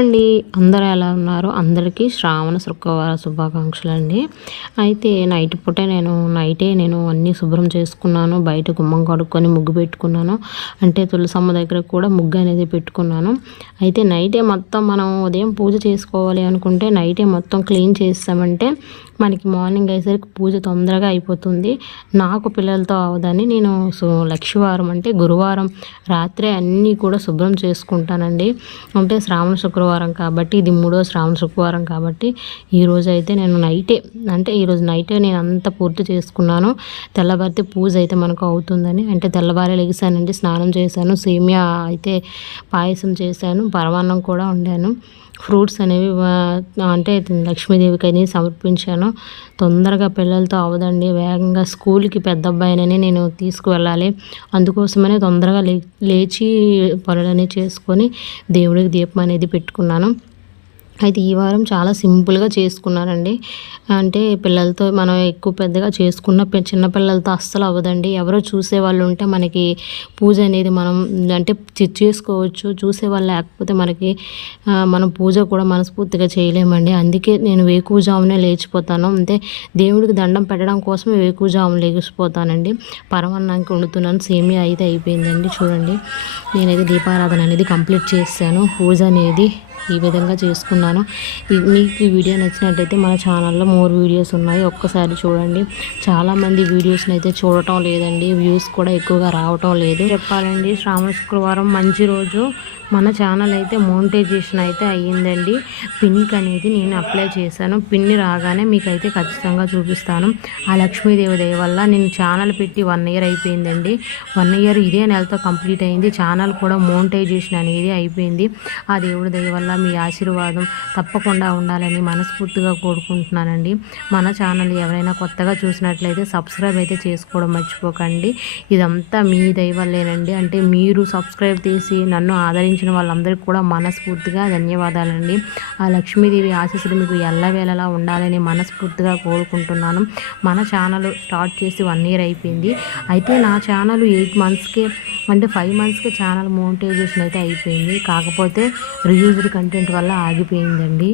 అండి అందరు ఎలా ఉన్నారు? అందరికీ శ్రావణ శుక్రవార శుభాకాంక్షలు అండి అయితే నైట్ పూటే నేను నైటే నేను అన్నీ శుభ్రం చేసుకున్నాను బయట గుమ్మం కడుక్కొని ముగ్గు పెట్టుకున్నాను. అంటే తులసమ్మ దగ్గర కూడా ముగ్గు అనేది పెట్టుకున్నాను. అయితే నైటే మొత్తం మనం ఉదయం పూజ చేసుకోవాలి అనుకుంటే నైటే మొత్తం క్లీన్ చేస్తామంటే మనకి మార్నింగ్ అయ్యేసరికి పూజ తొందరగా అయిపోతుంది. నాకు పిల్లలతో అవదని నేను సో లక్షవారం అంటే గురువారం రాత్రే అన్నీ కూడా శుభ్రం చేసుకుంటానండి. అంటే శ్రావణ శుక్రవారం కాబట్టి ఇది మూడో శ్రావణ శుక్రవారం కాబట్టి ఈరోజు అయితే నేను నైటే అంటే ఈరోజు నైటే నేను అంతా పూర్తి చేసుకున్నాను. తెల్లవారితే పూజ అయితే మనకు అవుతుందని అంటే తెల్లవారే లెగిసానండి స్నానం చేశాను సేమియా అయితే పాయసం చేశాను పరమాన్నం కూడా వండాను. ఫ్రూట్స్ అనేవి అంటే లక్ష్మీదేవికి సమర్పించాను. తొందరగా పిల్లలతో అవదండి వేగంగా స్కూల్కి పెద్ద అబ్బాయినని నేను తీసుకువెళ్ళాలి. అందుకోసమనే తొందరగా లేచి పనులన్నీ చేసుకొని దేవుడికి దీపం అనేది పెట్టుకున్నాను. అయితే ఈ వారం చాలా సింపుల్గా చేసుకున్నానండి అంటే పిల్లలతో మనం ఎక్కువ పెద్దగా చేసుకున్న చిన్న పిల్లలతో అస్సలు అవ్వదండి. ఎవరో చూసే వాళ్ళు ఉంటే మనకి పూజ అనేది మనం అంటే చేసుకోవచ్చు. చూసేవాళ్ళు లేకపోతే మనకి మనం పూజ కూడా మనస్ఫూర్తిగా చేయలేమండి. అందుకే నేను వేకువజామునే లేచిపోతాను. అంటే దేవుడికి దండం పెట్టడం కోసమే వేకుజాము లేచిపోతానండి. పరమన్నానికి వండుతున్నాను. సేమియా అయితే అయిపోయిందండి. చూడండి. నేనైతే దీపారాధన అనేది కంప్లీట్ చేశాను. పూజ అనేది ఈ విధంగా చేసుకున్నాను. మీకు ఈ వీడియో నచ్చినట్టయితే మన ఛానల్లో మోర్ వీడియోస్ ఉన్నాయి. ఒక్కసారి చూడండి. చాలామంది వీడియోస్ని అయితే చూడటం లేదండి. వ్యూస్ కూడా ఎక్కువగా రావటం లేదు. చెప్పాలండి శ్రావణ శుక్రవారం మంచి రోజు. మన ఛానల్ అయితే మోనిటైజేషన్ అయితే అయ్యిందండి. పిన్కి అనేది నేను అప్లై చేశాను. పిన్ని రాగానే మీకు అయితే ఖచ్చితంగా చూపిస్తాను. ఆ లక్ష్మీదేవి దయ వల్ల నేను ఛానల్ పెట్టి వన్ ఇయర్ అయిపోయిందండి. వన్ ఇయర్ ఇదే నెలతో కంప్లీట్ అయింది. ఛానల్ కూడా మోనిటైజేషన్ అనేది అయిపోయింది. ఆ దేవుడి దయ వల్ల మీ ఆశీర్వాదం తప్పకుండా ఉండాలని మనస్ఫూర్తిగా కోరుకుంటున్నానండి. మన ఛానల్ ఎవరైనా కొత్తగా చూసినట్లయితే సబ్స్క్రైబ్ అయితే చేసుకోవడం మర్చిపోకండి. ఇదంతా మీ దయవల్లేనండి. అంటే మీరు సబ్స్క్రైబ్ చేసి నన్ను ఆదరించిన వాళ్ళందరికీ కూడా మనస్ఫూర్తిగా ధన్యవాదాలండి. ఆ లక్ష్మీదేవి ఆశీస్సులు మీకు ఎల్లవేళలా ఉండాలని మనస్ఫూర్తిగా కోరుకుంటున్నాను. మన ఛానల్ స్టార్ట్ చేసి వన్ ఇయర్ అయిపోయింది. అయితే నా ఛానల్ ఎయిట్ మంత్స్కే అంటే ఫైవ్ మంత్స్కి ఛానల్ మోనిటైజేషన్ అయితే అయిపోయింది. కాకపోతే రియూజ్డ్ కంటెంట్ వల్ల ఆగిపోయిందండి.